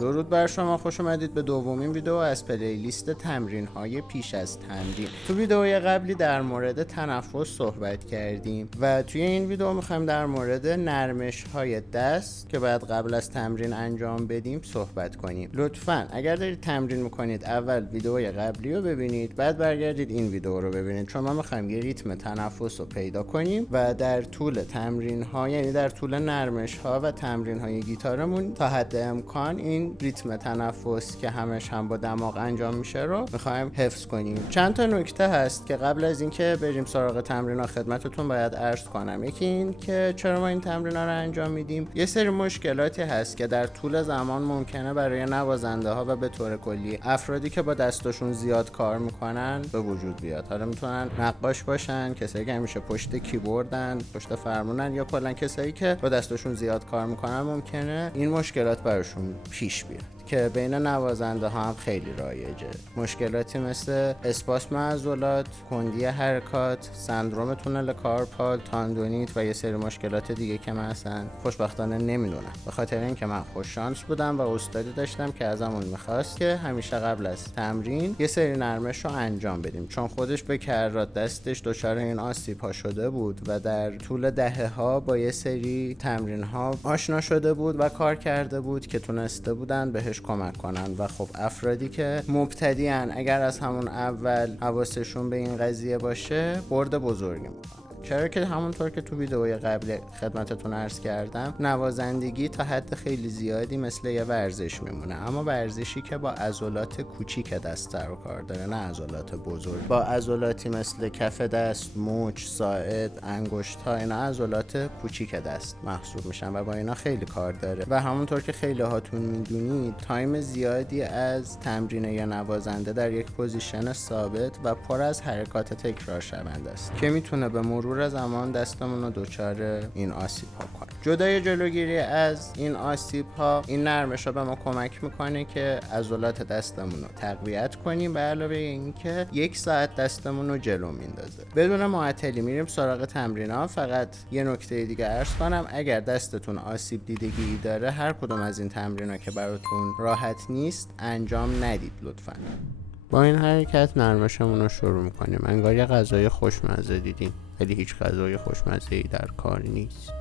درود بر شما، خوش اومدید به دومین ویدیو از پلیلیست تمرین‌های پیش از تمرین. تو ویدیوی قبلی در مورد تنفس صحبت کردیم و توی این ویدیو می‌خوایم در مورد نرمش‌های دست که باید قبل از تمرین انجام بدیم صحبت کنیم. لطفاً اگر دارید تمرین می‌کنید اول ویدیوی قبلی رو ببینید، بعد برگردید این ویدیو رو ببینید، چون ما می‌خوایم یه ریتم تنفس رو پیدا کنیم و در طول تمرین‌ها، یعنی در طول نرمش‌ها و تمرین‌های گیتارمون تا حد امکان این ریتم تنفس که همش هم با دماغ انجام میشه رو میخوایم حفظ کنیم. چند تا نکته هست که قبل از اینکه بریم سراغ تمرین‌ها خدمتتون باید عرض کنم. یکی این که چرا ما این تمرین‌ها رو انجام میدیم. یه سری مشکلاتی هست که در طول زمان ممکنه برای نوازنده‌ها و به طور کلی افرادی که با دستاشون زیاد کار میکنن به وجود بیاد. حالا میتونن نقاش باشن، کسایی که همیشه پشت کیبوردن، پشت فرمونن، یا کلا کسایی که با دستاشون زیاد کار میکنن ممکنه این مشکلات براشون پیش بیاد که بین نوازنده ها هم خیلی رایجه. مشکلاتی مثل اسپاسم عضلات، کندی حرکات، سندروم تونل کارپال، تاندونیت و یه سری مشکلات دیگه که من اصلا خوشبختانه نمیدونم. به خاطر اینکه من خوش شانس بودم و استادی داشتم که ازمون میخواست که همیشه قبل از تمرین یه سری نرمش رو انجام بدیم، چون خودش به کرات دستش دچار این آسیب ها شده بود و در طول دهه ها با یه سری تمرین ها آشنا شده بود و کار کرده بود که تونسته بودن بهش کمک کنن. و خب افرادی که مبتدیان اگر از همون اول حواسشون به این قضیه باشه برد بزرگی میکنن. چرا که همونطور که تو ویدئوی قبل خدمتتون عرض کردم، نوازندگی تا حد خیلی زیادی مثل یه ورزش میمونه، اما ورزشی که با عضلات کوچیک دست سر و کار داره، نه عضلات بزرگ. با عضلاتی مثل کف دست، مچ، ساعد، انگشت ها، اینا عضلات کوچیک دست محسوب میشن و با اینا خیلی کار داره. و همونطور که خیلی هاتون میدونید تایم زیادی از تمرین یا نوازنده در یک پوزیشن ثابت و پر از حرکات تکرار شونده است که میتونه به مرور زمان دستمون رو دچار این آسیب ها کنه. جدای جلوگیری از این آسیب ها، این نرمش ها به ما کمک میکنه که عضلات دستمون رو تقویت کنیم، به علاوه اینکه 1 ساعت دستمون رو جلو میندازه. بدون معطلی میریم سراغ تمرین ها. فقط یه نکته دیگه عرض کنم، اگر دستتون آسیب دیدگی داره، هر کدوم از این تمرین ها که براتون راحت نیست انجام ندید لطفاً. با این حرکت نرمشمون رو شروع میکنیم. انگار یه غذای خوشمزه دیدیم، ولی هیچ غذای خوشمزه‌ای در کار نیست.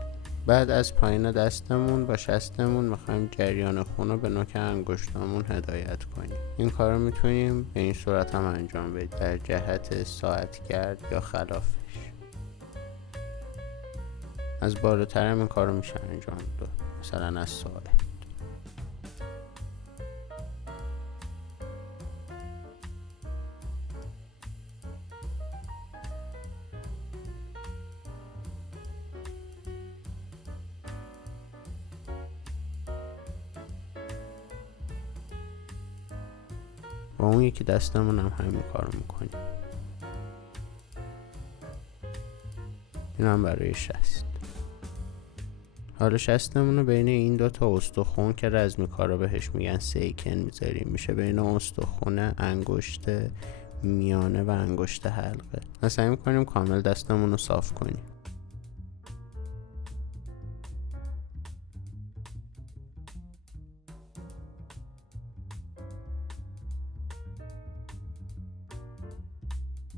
بعد از پایین دستمون با شستمون میخوایم جریان خون رو به نوک انگشتامون هدایت کنیم. این کار رو میتونیم به این صورت هم انجام بدیم، در جهت ساعتگرد یا خلافش. از بالاتر هم این کار رو میشه انجام داد، مثلا از ساعد. با اون یکی دستمون هم همین کارو میکنیم. این هم برای شست. حالا شستمون رو بین این 2 تا استخون که رزمی کارا بهش میگن سیکن میذاریم. میشه بین استخون انگشت میانه و انگشت حلقه. ما سعی میکنیم کامل دستمون رو صاف کنیم.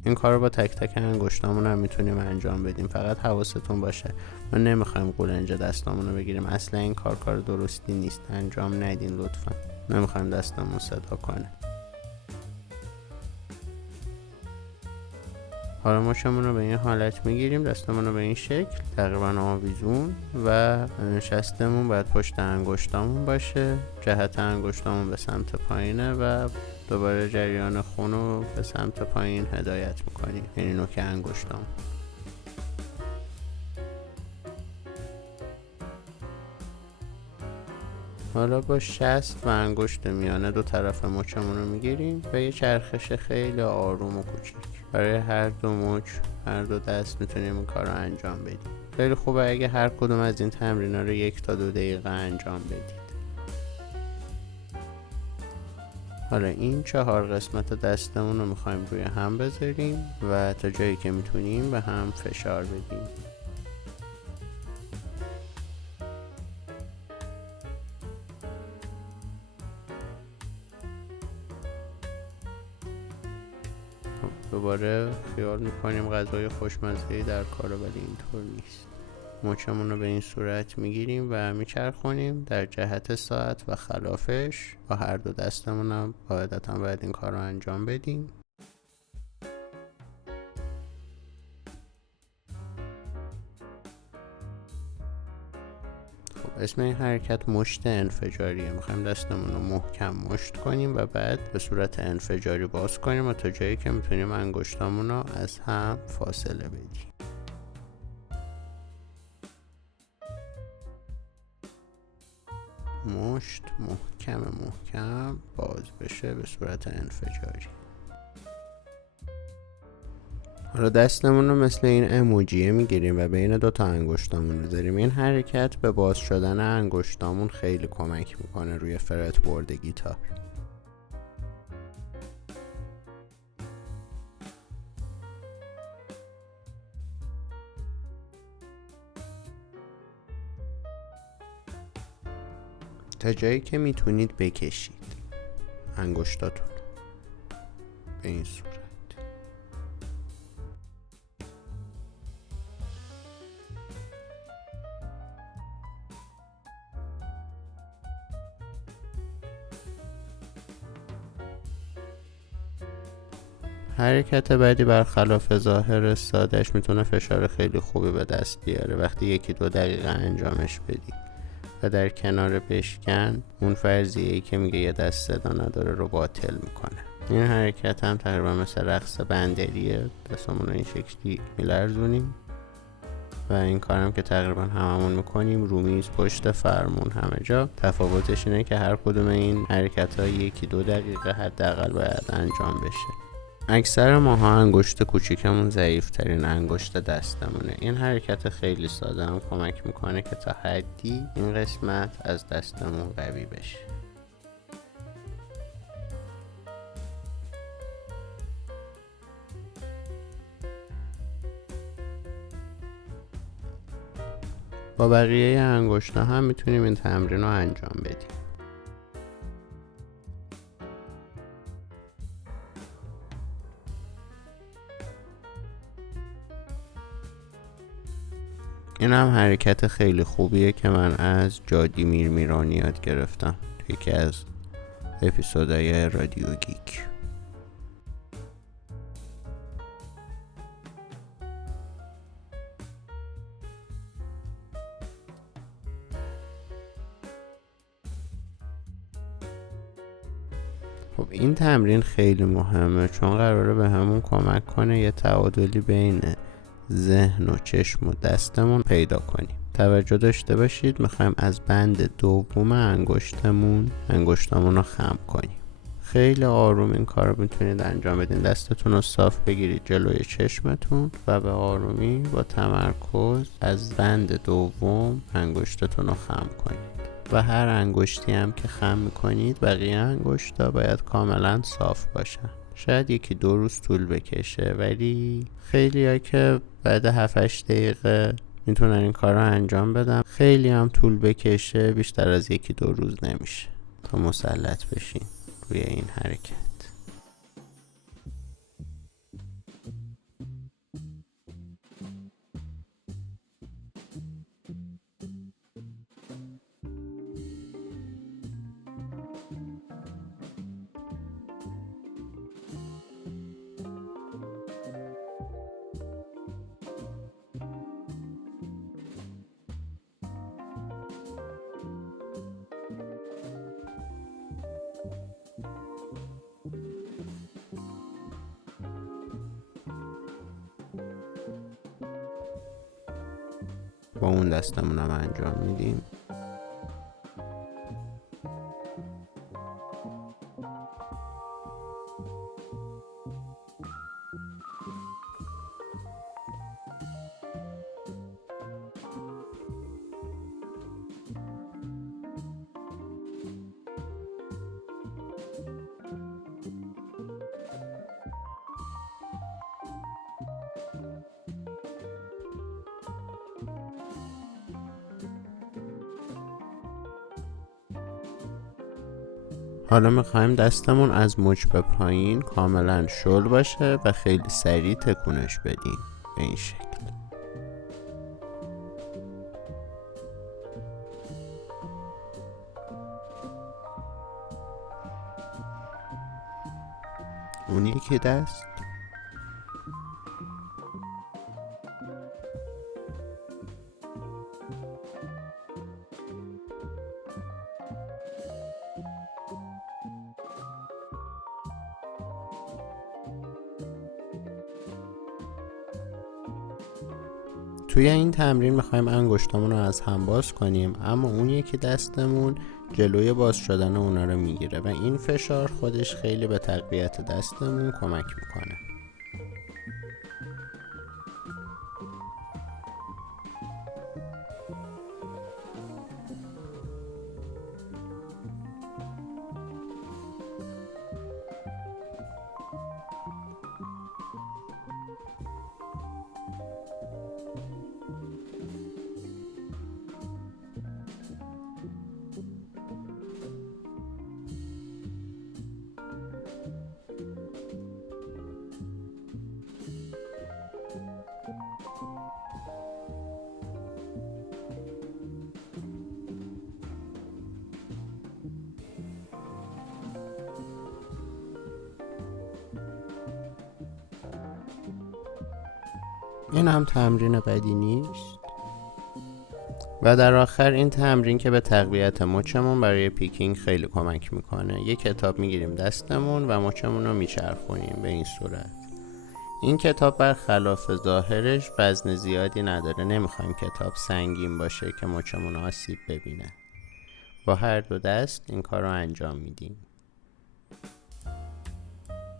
این کار رو با تک تک انگشتامون هم میتونیم انجام بدیم. فقط حواستون باشه ما نمیخوایم قولنج دستامون رو بگیریم. اصلا این کار درستی نیست، انجام ندین لطفا. نمیخوایم دستمون صدا کنه. حالا مچمون رو به این حالت میگیریم، دستمون رو به این شکل تقریبا آویزون و شستمون باید پشت انگشتامون باشه. جهت انگشتامون به سمت پایینه و دوباره جریان خون رو به سمت پایین هدایت میکنیم، یعنی نوک انگشتام. حالا با شست و انگشت میانه 2 طرف مچمون رو میگیریم و یه چرخش خیلی آروم و کوچیک برای هر 2 مچ، هر 2 دست میتونیم این کار رو انجام بدیم. خیلی خوبه اگه هر کدوم از این تمرین‌ها رو 1 تا 2 دقیقه انجام بدید. حالا این 4 قسمت دستمون رو میخوایم روی هم بذاریم و تا جایی که میتونیم به هم فشار بدیم. دوباره خیال میکنیم غذای خوشمزه‌ای در کار، ولی اینطور نیست. مچمون رو به این صورت میگیریم و میچرخونیم در جهت ساعت و خلافش. با هر دو دستمون هم قاعدتا باید این کار رو انجام بدیم. اسم این حرکت مشت انفجاریه. میخوایم دستمون رو محکم مشت کنیم و بعد به صورت انفجاری باز کنیم و تا جایی که میتونیم انگشتامون رو از هم فاصله بدیم. مشت محکم باز بشه به صورت انفجاری. حالا دستمون رو مثل این اموجیه میگیریم و بین دوتا انگشتامون میذاریم. این حرکت به باز شدن انگشتامون خیلی کمک میکنه روی فرتبورد گیتار. تا جایی که میتونید بکشید انگشتاتون به این صورت. حرکت بعدی برخلاف ظاهر سادهش میتونه فشار خیلی خوبی به دست بیاره وقتی 1-2 دقیقه انجامش بدید و در کنار بشکن اون فرضیه‌ای که میگه یه دست صدا نداره رو باطل میکنه. این حرکت هم تقریبا مثل رقص بندریه. دستمون رو این شکلی میلرزونیم و این کارم که تقریبا هممون میکنیم رو میز، پشت فرمون، همه جا. تفاوتش اینه که هر کدوم این حرکت ها 1-2 دقیقه حداقل باید انجام بشه. اکثر ماها انگشت کوچیکمون ضعیف ترین انگشت دستمونه. این حرکت خیلی ساده هم کمک میکنه که تا حدی این قسمت از دستمون قوی بشه. با بقیه انگشتا هم میتونیم این تمرین رو انجام بدیم. این هم حرکت خیلی خوبیه که من از جادی میرمیرانی یاد گرفتم توی یکی از اپیزودهای رادیو گیک. خب این تمرین خیلی مهمه چون قراره به همون کمک کنه یه تعادلی بین ذهن و چشم و دستمون پیدا کنیم. توجه داشته باشید میخوایم از بند دوم انگشتامون رو خم کنیم. خیلی آروم این کار رو میتونید انجام بدین. دستتون رو صاف بگیرید جلوی چشمتون و به آرومی با تمرکز از بند دوم انگشتتون رو خم کنید و هر انگشتی هم که خم میکنید بقیه انگشتا باید کاملا صاف باشن. شاید 1-2 روز طول بکشه ولی خیلی ها که بعد 7-8 دقیقه میتونن این کار رو انجام بدن. خیلی هم طول بکشه بیشتر از 1-2 روز نمیشه تا مسلط بشین روی این حرکت. با اون دستمون هم انجام میدیم. حالا میخوایم دستمون از مچ به پایین کاملا شل باشه و خیلی سریع تکونش بدیم به این شکل. اون یکی دست توی این تمرین میخوایم انگشتامون رو از هم باز کنیم، اما اون یکی دستمون جلوی باز شدن اونا رو میگیره و این فشار خودش خیلی به تقویت دستمون کمک میکنه. این هم تمرین بدی نیست. و در آخر این تمرین که به تقویت مچمون برای پیکینگ خیلی کمک میکنه. یک کتاب میگیریم دستمون و مچمون رو میچرخونیم به این صورت. این کتاب برخلاف ظاهرش وزن زیادی نداره، نمیخوایم کتاب سنگین باشه که مچمون آسیب ببینه. با هر دو دست این کار رو انجام میدیم.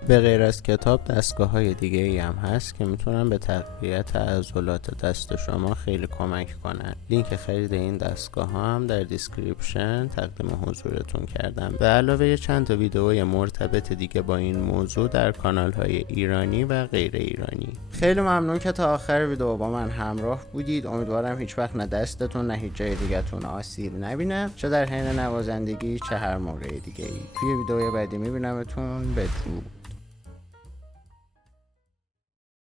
به غیر از کتاب دستگاه‌های دیگه‌ای هم هست که میتونن به تقویت عضلات دست شما خیلی کمک کنن. لینک خرید این دستگاه‌ها هم در دیسکریپشن تقدیم حضورتون کردم. به علاوه چند تا ویدئوی مرتبط دیگه با این موضوع در کانال‌های ایرانی و غیر ایرانی. خیلی ممنون که تا آخر ویدئو با من همراه بودید. امیدوارم هیچ وقت نه دستتون نه هیچ جای دیگه‌تون آسیب نبینه، چه در حین نوازندگی چه هر موقع دیگه‌ای. توی ویدئوی بعدی میبینمتون. بدرود.